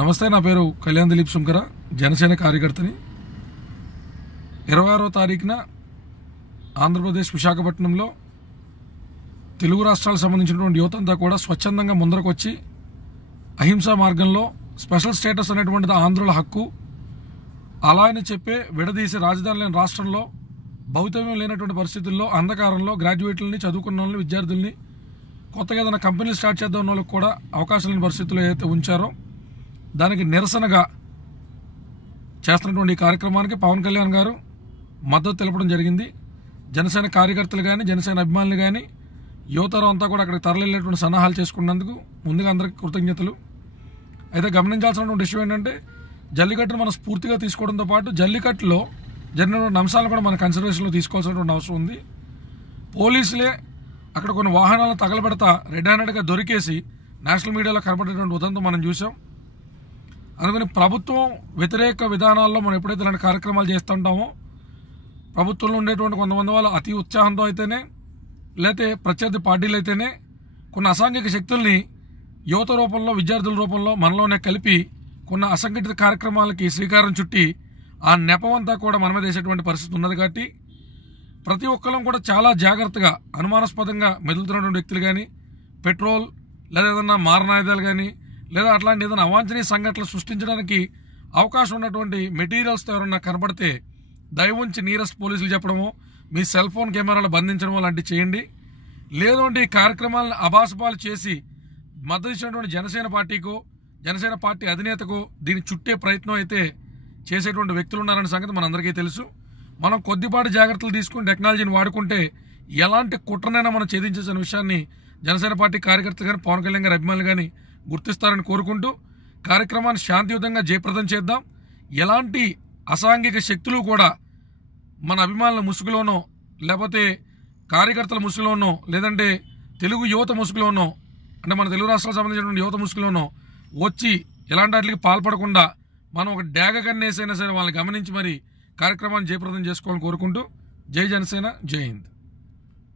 నమస్తే, నా పేరు కళ్యాణ్ దిలీప్ సుంకర, జనసేన కార్యకర్తని. 26వ తారీఖున ఆంధ్రప్రదేశ్ విశాఖపట్నంలో తెలుగు రాష్ట్రాలకు సంబంధించినటువంటి యువత అంతా కూడా స్వచ్ఛందంగా ముందరకు వచ్చి అహింసా మార్గంలో స్పెషల్ స్టేటస్ అనేటువంటిది ఆంధ్రుల హక్కు, అలా అని చెప్పే విడదీసి రాజధాని లేని రాష్ట్రంలో భౌతికం లేనటువంటి పరిస్థితుల్లో అంధకారంలో గ్రాడ్యుయేట్లని, చదువుకున్న వాళ్ళని, విద్యార్థుల్ని, కొత్తగా ఏదైనా కంపెనీలు స్టార్ట్ చేద్దాం వాళ్ళకి కూడా అవకాశం లేని పరిస్థితుల్లో ఏదైతే ఉంచారో దానికి నిరసనగా చేస్తున్నటువంటి ఈ కార్యక్రమానికి పవన్ కళ్యాణ్ గారు మద్దతు తెలపడం జరిగింది. జనసేన కార్యకర్తలు కానీ, జనసేన అభిమానులు కానీ, యువతరం అంతా కూడా అక్కడికి తరలిళ్ళేటువంటి సన్నాహాలు చేసుకున్నందుకు ముందుగా అందరికీ కృతజ్ఞతలు. అయితే గమనించాల్సినటువంటి విషయం ఏంటంటే, జల్లికట్టును మనం స్ఫూర్తిగా తీసుకోవడంతో పాటు జల్లికట్టులో జరిగినటువంటి అంశాలను కూడా మన కన్సిడరేషన్లో తీసుకోవాల్సినటువంటి అవసరం ఉంది. పోలీసులే అక్కడ కొన్ని వాహనాలను తగలబెడతా రెడ్ హ్యాండెడ్గా దొరికేసి నేషనల్ మీడియాలో కనబడేటువంటి ఉదంతం మనం చూసాం. అందుకని ప్రభుత్వం వ్యతిరేక విధానాల్లో మనం ఎప్పుడైతే ఇలాంటి కార్యక్రమాలు చేస్తుంటామో, ప్రభుత్వంలో ఉండేటువంటి కొంతమంది వాళ్ళు అతి ఉత్సాహంతో అయితేనే, లేకపోతే ప్రత్యర్థి పార్టీలు అయితేనే కొన్ని అసాంఘిక శక్తుల్ని యువత రూపంలో, విద్యార్థుల రూపంలో మనలోనే కలిపి కొన్ని అసంఘటిత కార్యక్రమాలకి శ్రీకారం చుట్టి ఆ నెపం అంతా కూడా మన మీద వేసేటువంటి పరిస్థితి ఉన్నది. కాబట్టి ప్రతి ఒక్కరం కూడా చాలా జాగ్రత్తగా, అనుమానాస్పదంగా మెదులుతున్నటువంటి వ్యక్తులు కానీ, పెట్రోల్ లేదా ఏదన్నా మారణాయుధాలు కానీ, లేదా అట్లాంటి ఏదైనా అవాంఛనీయ సంఘటనలు సృష్టించడానికి అవకాశం ఉన్నటువంటి మెటీరియల్స్తో ఎవరన్నా కనబడితే దయవుంచి నియరెస్ట్ పోలీసులు చెప్పడమో, మీ సెల్ ఫోన్ కెమెరాలు బంధించడమో లాంటివి చేయండి. లేదంటే ఈ కార్యక్రమాలను అబాసపాలు చేసి మద్దతు ఇచ్చినటువంటి జనసేన పార్టీకో, జనసేన పార్టీ అధినేతకు దీన్ని చుట్టే ప్రయత్నం అయితే చేసేటువంటి వ్యక్తులు ఉన్నారనే సంగతి మనందరికీ తెలుసు. మనం కొద్దిపాటి జాగ్రత్తలు తీసుకుని టెక్నాలజీని వాడుకుంటే ఎలాంటి కుట్రనైనా మనం ఛేదించేసిన విషయాన్ని జనసేన పార్టీ కార్యకర్తలు కానీ, పవన్ కళ్యాణ్ గారి అభిమానులు కానీ గుర్తిస్తారని కోరుకుంటూ కార్యక్రమాన్ని శాంతియుతంగా జయప్రదం చేద్దాం. ఎలాంటి అసాంఘిక శక్తులు కూడా మన అభిమానుల ముసుగులోనో, లేకపోతే కార్యకర్తల ముసుగులోనో, లేదంటే తెలుగు యువత ముసుగులోనో, అంటే మన తెలుగు రాష్ట్రాలకు సంబంధించినటువంటి యువత ముసుగులోనో వచ్చి ఎలాంటి వాటికి పాల్పడకుండా మనం ఒక డ్యాగ కన్నేసైనా సరే వాళ్ళని గమనించి మరి కార్యక్రమాన్ని జయప్రదం చేసుకోవాలని కోరుకుంటూ జై జనసేన, జై హింద్.